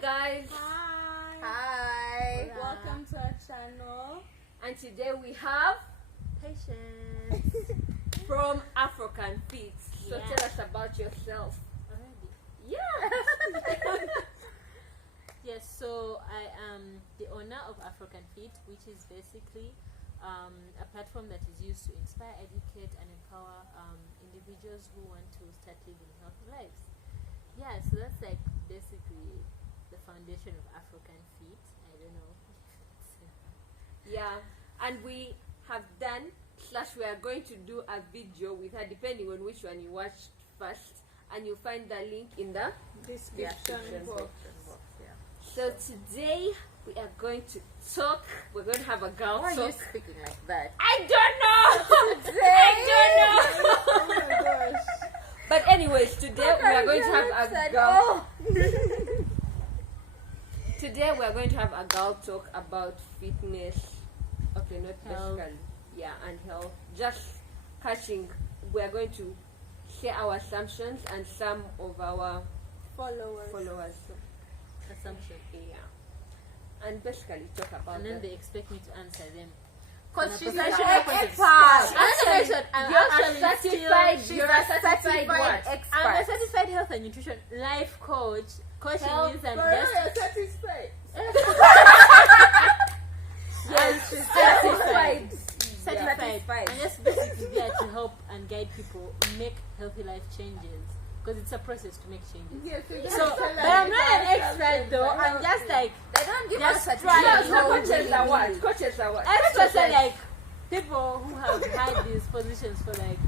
guys. Hi. Welcome to our channel. And today we have Patience. from Afrocanfit. So Yeah. tell us about yourself. Already. Yeah. Yes, so I am the owner of Afrocanfit, which is basically a platform that is used to inspire, educate, and empower individuals who want to start living healthy lives. Yeah, so that's like basically the foundation of Afrocanfit. I don't know. Yeah. And we have done / we are going to do a video with her depending on which one you watch first, and you'll find the link in the Description box. So today we are going to talk. We're going to have a girl Why are talk. you speaking like that? I don't know. I don't know. Oh my gosh. But anyways, today we are going to have a girl. Today we are going to have a girl talk about fitness. Okay, not Health. basically, yeah, and health. Just catching. We are going to share our assumptions and some of our Followers. Assumption. Yeah, and basically talk about And then that. they expect me to answer them. Because she's an an expert. expert. You're certified. You're a certified what? I'm a certified health and nutrition life coach. Coaching Health means I'm For just real, you're satisfied. Yes, she's certified. certified. I'm just basically there to help and guide people make healthy life changes. Because it's a process to make changes. Yes, So, but I'm not an expert though. I'm just like They don't give Just us try. certificates. No, coaches are what? Coaches are what? experts are like people who have had these positions for like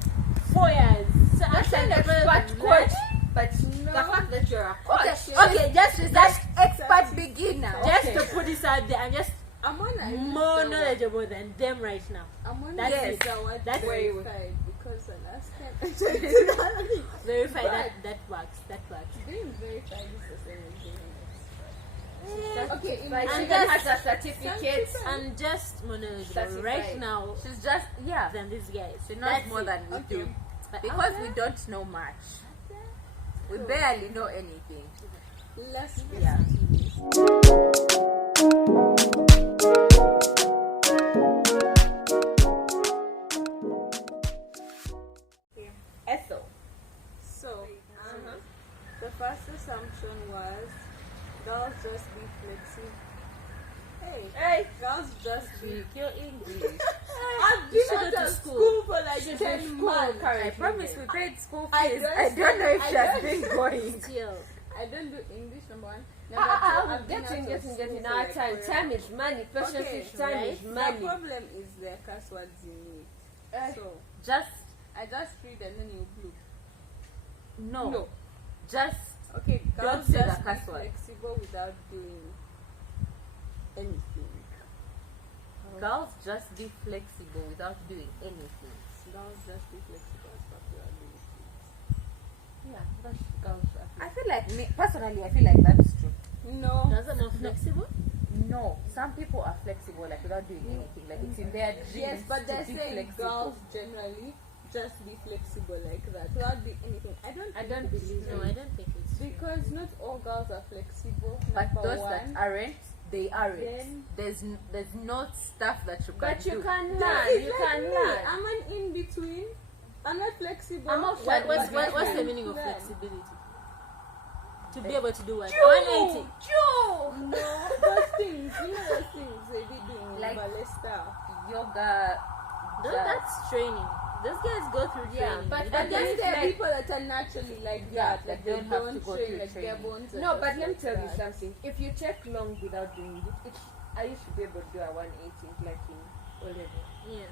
4 years. So I'm That's an saying expert coach. But the fact that you're a coach. Okay, just Expert beginner. just to put this out there, I'm just I'm on a more knowledgeable than them right now. I'm on That's a it. That's That's way- verified because the last time Verify But- that works. That works. being verified is the same as being an expert. Okay, in But And she that's- has a certificate. I'm just more knowledgeable Certified. right now She's just, yeah. than these guys. She knows That's more it. than we Okay. do. But Because we don't know much. We barely know anything. Let's get Yeah. into this. Ethel. So, the first assumption was girls just be flexible. Hey, girls just be. your English. I've You been should out go of to school for like She's 10 in school months. currently. I promise we paid school I fees. don't I don't know if I she has don't- been going. Still. I don't do English, number one. Number two, I've been out of Getting school our for time. like Time is money. Patience Okay, is time right? is The money. problem is the curse words you need. So, Just, I just read and then you blue. no. Just, Okay, Don't girls say just the be curse word. flexible without doing anything. girls just be flexible without doing anything. Girls just be flexible and stuff without doing Yeah, that's girls. I feel like, me, personally, I feel like that's true. anything. No. Does it more flexible? No, some people are flexible, like without doing anything. Like it's in their genes Yes, but they're to be saying flexible. girls generally just be flexible like that without doing anything. I don't believe No, I don't think it's true. because not all girls are flexible. But number those one. that aren't, they aren't. Then- There's not stuff that you can But you do. can No, learn. it's You like can me. learn. I'm an in between. I'm not flexible. I'm not What's But the you meaning of learn. flexibility? To be able to do what? 180. No, those things. You know those things they be doing Like- ballet stuff. Yoga. That's training. Those guys go through Yeah, training. but You But don't then just there are like- people that are naturally like Yeah, that. that Like they don't have to don't go train, through like their training. bones. are No, just but let me like tell you that. something. If you check long without doing it, I used to be able to do a 180 like in O level. Yeah.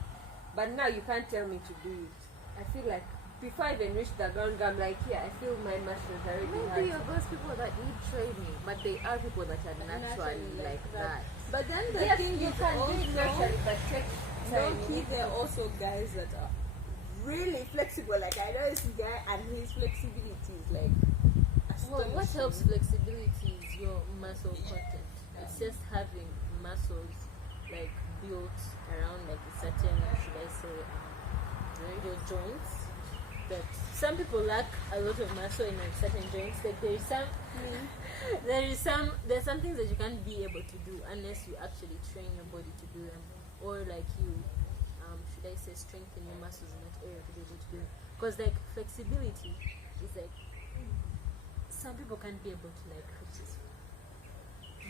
But now you can't tell me to do it. I feel like before I even reach the ground, I'm like, yeah, I feel my muscles are already Maybe hard. you're those people that need training, but they are people that are naturally like that. But then the Yes, thing you is can do it also, naturally, but take low time. key, there are also guys that are really flexible. Like I know this guy and his flexibility is like Well, what astonishing. helps flexibility is your muscle content. It's just having muscles like built around like a certain, should I say, your joints. that some people lack a lot of muscle in certain joints. Like there's some things that you can't be able to do unless you actually train your body to do them, or like you should I say strengthen your muscles in that area to be able to do them. Because like flexibility is like some people can't be able to like reach this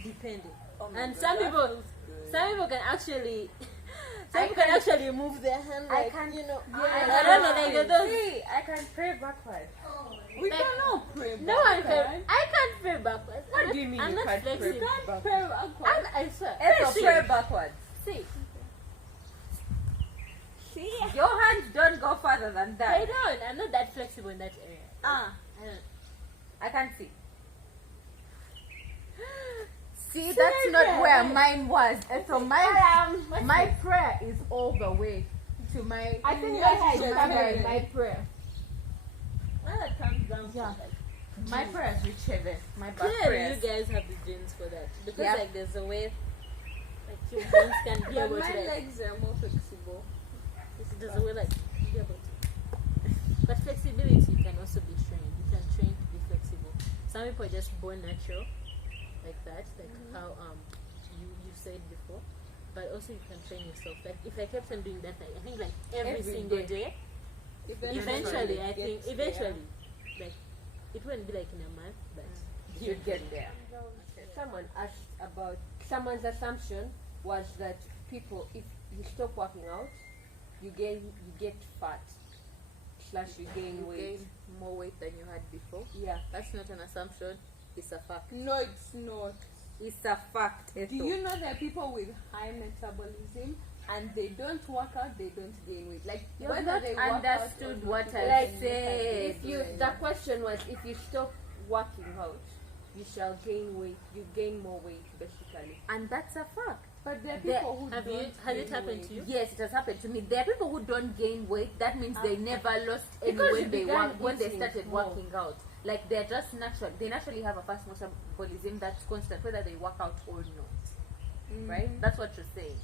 depending. And some people can actually can actually move their hand like, I don't know, like those. See, I can pray backwards. We Like, cannot pray. No one can. I can't pray backwards. What do you mean I'm you not can't pray flexible. Can't pray backwards. I swear. It's a pray backwards. See, See? Your hands don't go further than I that. don't. I'm not that flexible in that area. Ah. I don't. I can't see. See, that's not where mine was. And so my prayer is all the way to my. I think my my head my prayer. When it comes down to Yeah. like, My prayer is reach heaven. My back Clearly, prayers. you guys have the genes for that because Yeah. like there's a way like your bones can be but able my to like. legs are more flexible. There's a way like to be able to. But flexibility can also be trained. You can train to be flexible. Some people are just born natural, like that, like how you said before. But also you can train yourself. Like if I kept on doing that, like, I think like every single day. Eventually, I think eventually, like it wouldn't be like in a month, but You get there. Someone asked about someone's assumption was that people, if you stop working out, you get fat / you gain You weight. gain more weight than you had before. Yeah. That's not an assumption. It's a fact. No, it's not. It's a fact. Do you know there are people with high metabolism and they don't work out, they don't gain weight? Like You've whether not they work out understood or what not, I Like said. if you, the question was if you stop working out, you shall gain weight. You gain more weight basically. And that's a fact. But there are There- people who has don't it gain happened weight. to you? Yes, it has happened to me. There are people who don't gain weight. That means they never lost any Because when you they began work, when they eating started more. working out. Like they're just natural. They naturally have a fast metabolism that's constant, whether they work out or not. Right? That's what you're saying.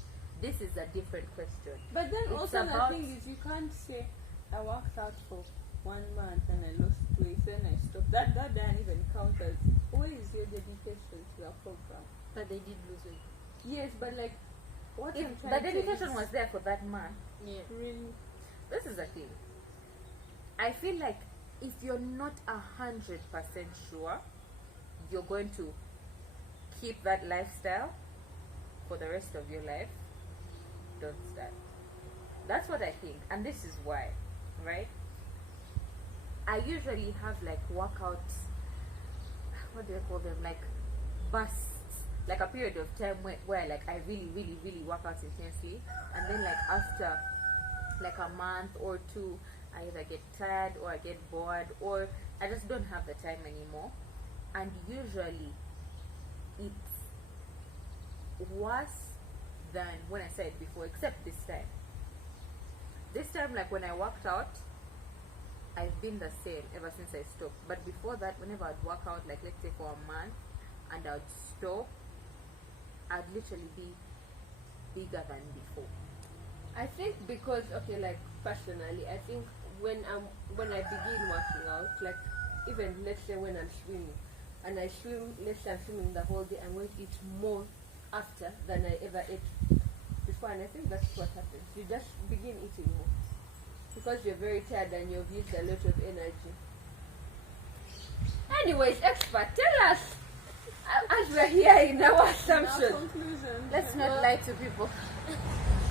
This is a different question. But then It's also about- the thing is you can't say I worked out for 1 month and I lost weight, then I stopped. That doesn't even count as where is your dedication to the program? but they did lose weight. Yes, but like what If I'm the trying to dedication say was there for that month, Yeah. is really this is the thing. I feel like if you're not 100% sure you're going to keep that lifestyle for the rest of your life, don't start. That's what I think, and this is why, right? I usually have like workouts. What do I call them? Like bursts, like a period of time where like I really work out intensely, and then like after like a month or two, I either get tired or I get bored or I just don't have the time anymore. And usually it's worse than when I said before, except this time. This time, like when I worked out, I've been the same ever since I stopped. But before that, whenever I'd work out, like let's say for a month, and I'd stop, I'd literally be bigger than before. I think because okay, like personally, I think when I begin working out, like even let's say when I'm swimming, and I swim, let's say I'm swimming the whole day, I'm going to eat more after than I ever ate before, and I think that's what happens. You just begin eating more because you're very tired and you've used a lot of energy. Anyways, expert, tell us as we're here in our assumption. conclusion. Let's not lie to people.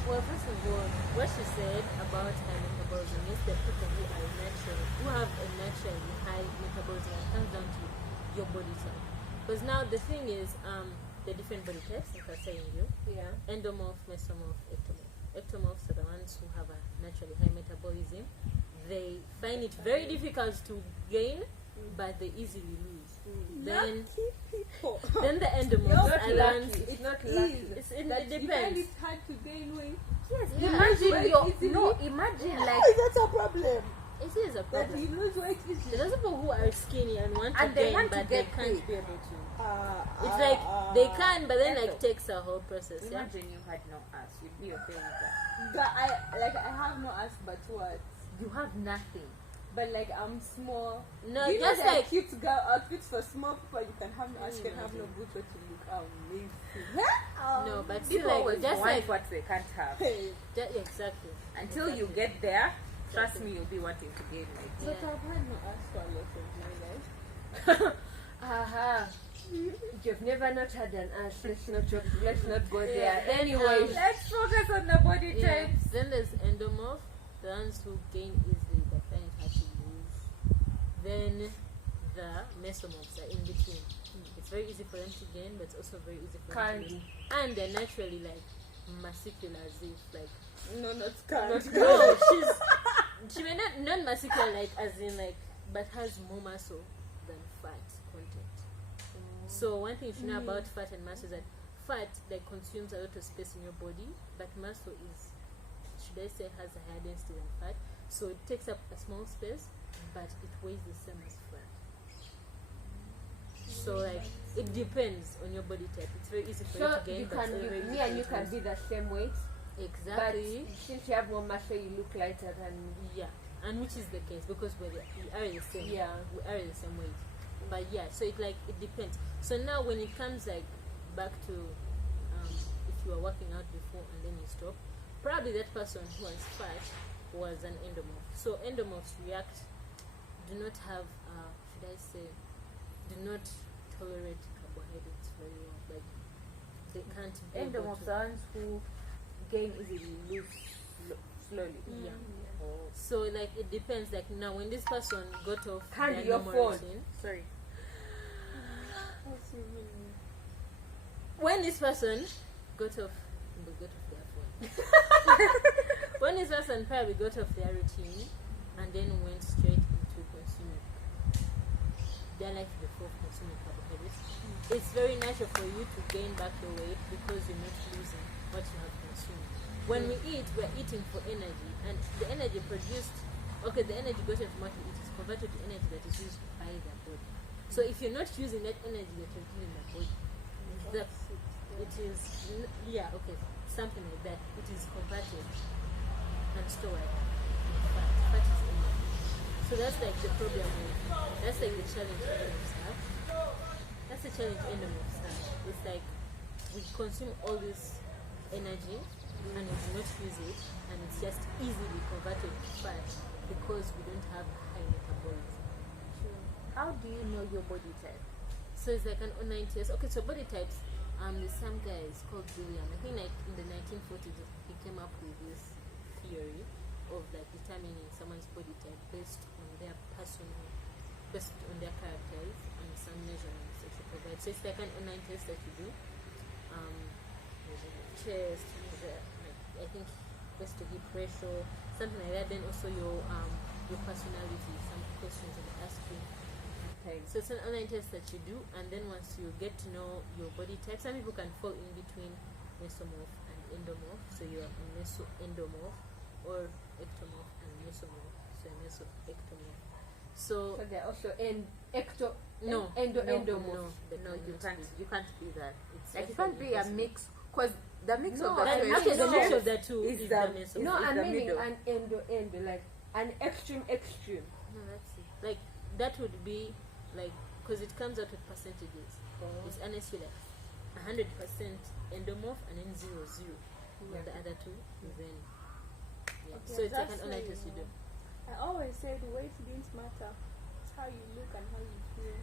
Well, first of all, what she said about high metabolism is that people who have a naturally high metabolism, it comes down to your body type. Because now the thing is, the different body types, like I was saying you, Yeah. endomorph, mesomorph, ectomorph. Ectomorphs are the ones who have a naturally high metabolism. They find it very difficult to gain, but they easily lose. Then people. then the endomorphs Not are the ones. lucky. It's not It lucky. is. It That you find depends. it hard to gain weight. Yes, Yeah. imagine Weight imagine How like is that a problem? It is a That problem. you lose weight easily. There's people who are skinny and want to And they gain, want to but they get can't big. be able to. It's It's like they can, but then Yes, like takes a whole process. Yeah. imagine you had no ass, you'd be okay with that. I have no ass but what? You have nothing. but like I'm small. No, You know just there are like cute girl outfits for small people. You can have you can have no boots, but you look amazing. no, but still People like always just want like what they can't have. exactly. Until you get there, trust me, you'll be wanting to gain weight. But Yeah. I've had my ass for a lot of my life. Aha. You've never not had an ass. Let's not go Yeah, there. then, Anyways, Let's focus on the body Yeah. types. Then there's endomorph, the ones who gain easily but find it hard to lose. Then the mesomorphs are in between. It's very easy for them to gain, but it's also very easy for them to lose. candy. And they're naturally like muscular, as if like No, not candy. no, she may not muscular like as in like, but has more muscle than fat content. So one thing you should know about fat and muscle is that fat like consumes a lot of space in your body, but muscle is, should I say, has a higher density than fat. So it takes up a small space, but it weighs the same as fat. So like it depends on your body type. It's very easy for you So to gain, you but it's can, very easy me for and you to can lose. be the same weight, Exactly. but since you have more muscle, you look lighter than me. Yeah, and which is the case because we are the same. Yeah. We are the same weight. But yeah, so it like it depends. So now when it comes like back to if you are working out before and then you stop, probably that person who was fat was an endomorph. So endomorphs do not have should I say, do not tolerate carbohydrates very well. Like they can't be able Endomorphs to. are ones who gain easily, lose slowly. Yeah. Oh. So like it depends. Like now when this person got off Candy, their your normal phone. routine, Sorry. What's you mean? when this person got off their phone, when this person probably got off their routine and then went straight into consuming their life before consuming carbohydrates, it's very natural for you to gain back your weight because you're not losing what you have consumed. When we eat, we're eating for energy, and the energy produced, the energy gotten from what we eat is converted to energy that is used by the body. So if you're not using that energy that you're giving the body, something like that, it is converted and stored in fat. Fat is energy. So that's like the problem that's like the challenge endomorphs have. That's the challenge endomorphs have. It's like we consume all this energy and we do not use it, and it's just easily converted to fat because we don't have high metabolism. How do you know your body type? So it's like an online test. Okay, so body types. There's some guy is called William. I think like in the 1940s he came up with this theory of like determining someone's body type based on their characters and some measurements that you provide. So it's like an online test that you do. There's a chest, I think waist to hip ratio, something like that. Then also your personality, some questions that they ask you. Okay. So it's an online test that you do, and then once you get to know your body type, some people can fall in between mesomorph and endomorph. So you are a meso-endomorph, or ectomorph and mesomorph. So a meso-ectomorph. So So they're also endomorph. no, No, you can't be that. It's Like you actually can't be a impossible. mix, because the mix No, of the that- two actually the mix of the two is is the the mesomorph. No, is I'm the meaning middle. an endo, like an extreme. No, that's it. Like that would be like, because it comes out with percentages. It's honestly like 100% endomorph and then 0, 0. Yeah. The other two, then yeah. Okay, So it's like that's an online why, test you do. I always say the weight didn't matter. It's how you look and how you feel.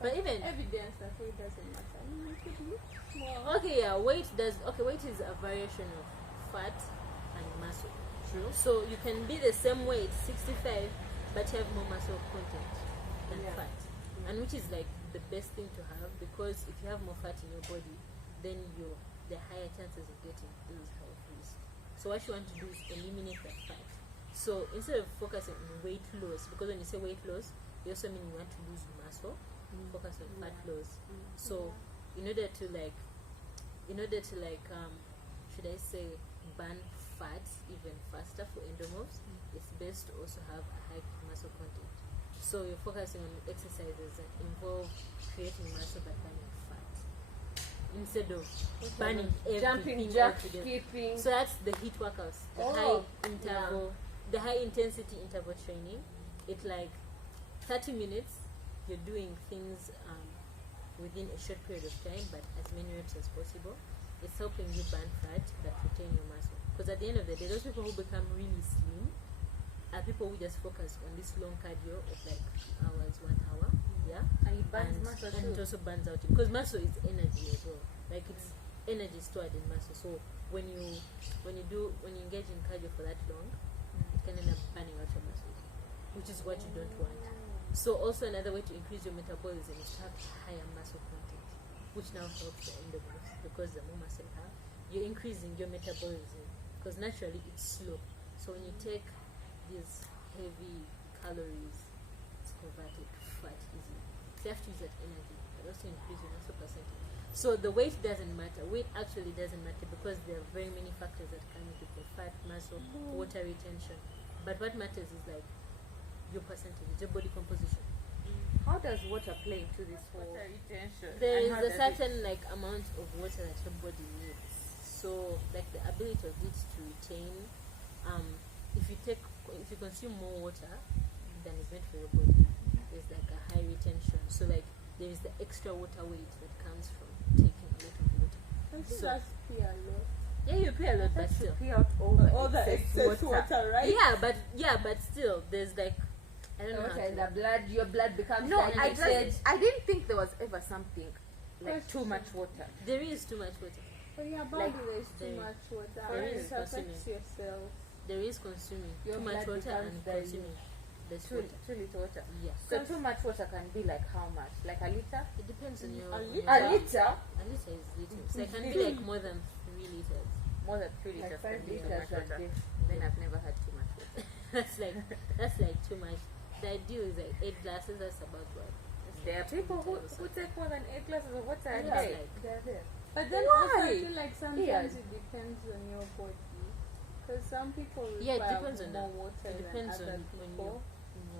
But even Evidence that weight doesn't matter. I mean, you could look small. okay, yeah, weight does. Okay, weight is a variation of fat and muscle. True. So you can be the same weight, 65, but you have more muscle content than Yeah. fat, and which is like the best thing to have, because if you have more fat in your body, then the higher chances of getting those health risks. So what you want to do is eliminate that fat. So instead of focusing on weight loss, because when you say weight loss, you also mean you want to lose muscle, focus on fat loss. So in order to should I say, burn fat even faster for endomorphs, it's best to also have a high muscle content. So you're focusing on exercises that involve creating muscle by burning fat instead of burning Jumping everything jack, altogether. skipping. So that's the HIIT workouts, the Oh, high interval the high intensity interval training, it's like 30 minutes. You're doing things within a short period of time, but as many reps as possible. It's helping you burn fat but retain your muscle. Because at the end of the day, those people who become really slim are people who just focus on this long cardio of like 2 hours, 1 hour. Yeah, And it burns muscle and it too. also burns out because muscle is energy as well. Like it's energy stored in muscle. So when you engage in cardio for that long, it can end up burning out your muscles, which is what you don't want. So also another way to increase your metabolism is to have higher muscle content, which now helps the endomorphs because the more muscle you have, you're increasing your metabolism because naturally it's slow. So when you take these heavy calories, it's converted to fat easily. So you have to use that energy, but also increase your muscle percentage. So the weight doesn't matter. Weight actually doesn't matter because there are very many factors that come into play: fat, muscle, water retention. But what matters is like your percentage, your body composition. How does water play into this whole retention? There And is how a does certain like amount of water that your body needs. So like the ability of it to retain, if you consume more water than is meant for your body, there's like a high retention. So like there is the extra water weight that comes from taking a lot of water. I think So- that's pee a lot. Yeah, you pay a lot, but that still. should pee out All the excess water, right? Yeah, but still, there's like I don't know. Water How in to, the blood, your blood becomes No, diluted. I didn't think there was ever something like too much water. there is too much water. But yeah, Like, body there's too there- much water. there And is it affects consuming. your cells. There is consuming Your too much blood water and becomes consuming less Too water. little water. Yes. So too much water can be like how much? Like a liter? It depends on your. A on liter? your- A liter? A liter is little. So it can be like more than 3 liters. More than 3 Like liters 5 can be too liters much a water. day. Then I've never had too much water. that's like too much. The ideal is like 8 glasses. That's about what. That's There are like 2 people who liters or something. take more than 8 glasses of water a Yeah, day. like- They're there. But then Why? also I feel like sometimes Yeah. it depends on your body. Because some people Yeah, it require depends on more that. water It depends than other on when people.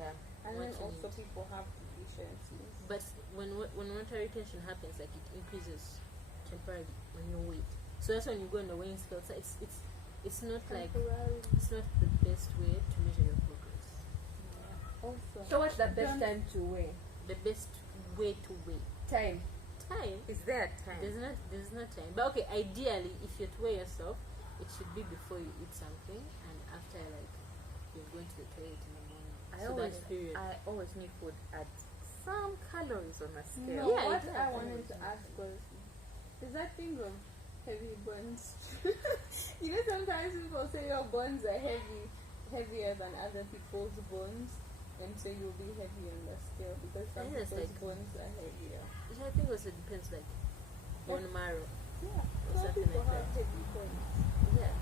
Yeah. And what then you also need. people have deficiencies. But when water retention happens, like it increases temporarily when you weight. So that's when you go on the weighing scale. So it's not like Temporarily. it's not the best way to measure your progress. Also. So what's the best Don't- time to weigh? The best way to weigh Time. time. Is there a time? There's not time. But okay, ideally, if you're to weigh yourself, it should be before you eat something and after like you're going to the toilet in the morning. That period. I always knew food had some calories on a scale. No, Yeah, what it I does. wanted to ask was, is that thing of heavy bones? You know, sometimes people say your bones are heavier than other people's bones, and so you'll be heavy on the scale because some I think people's that's like- bones are heavier. Which I think also depends like bone marrow. Yeah, some something people like have that. heavy bones. Yeah.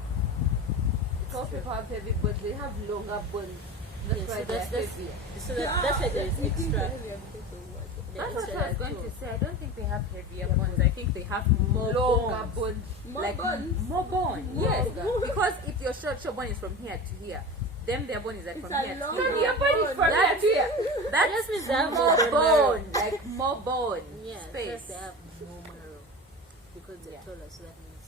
Some people have heavy bones, they have longer bones. That's Yeah, why so they're that's heavier. so that's why there's You think extra. they're heavier because of what? the That's what extra I was like going two. to say. I don't think they have heavier Yeah, bones. I think they have more Longer bones. bones. More Like bones. more bone. More Yes. bone. Because if your short bone is from here to here, them their bone is like It's from a here long to bone. here. Your body is from That's here. That just means they have more more marrow. bone. Like more bone. Yeah, Space. plus they have more marrow because they're Yeah. taller, so that means.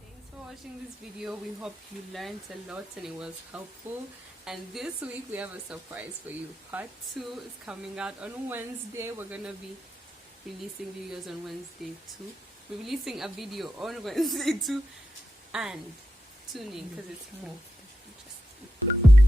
Thanks for watching this video. We hope you learned a lot and it was helpful. And this week we have a surprise for you. Part 2 is coming out on Wednesday. We're gonna be releasing videos on Wednesday too. We're releasing a video on Wednesday too. And tune in because it's more. Just